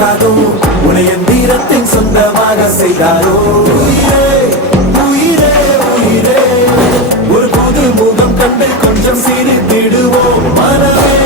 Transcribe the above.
ஆகாதோ உன்னை என் வீரத்தின் சொந்தமாக செய்தாரோ உயிரே உயிரே உயிரே ஒரு புது முகம் கண்டு கொஞ்சம் சிரித்திடுவோம் மனமே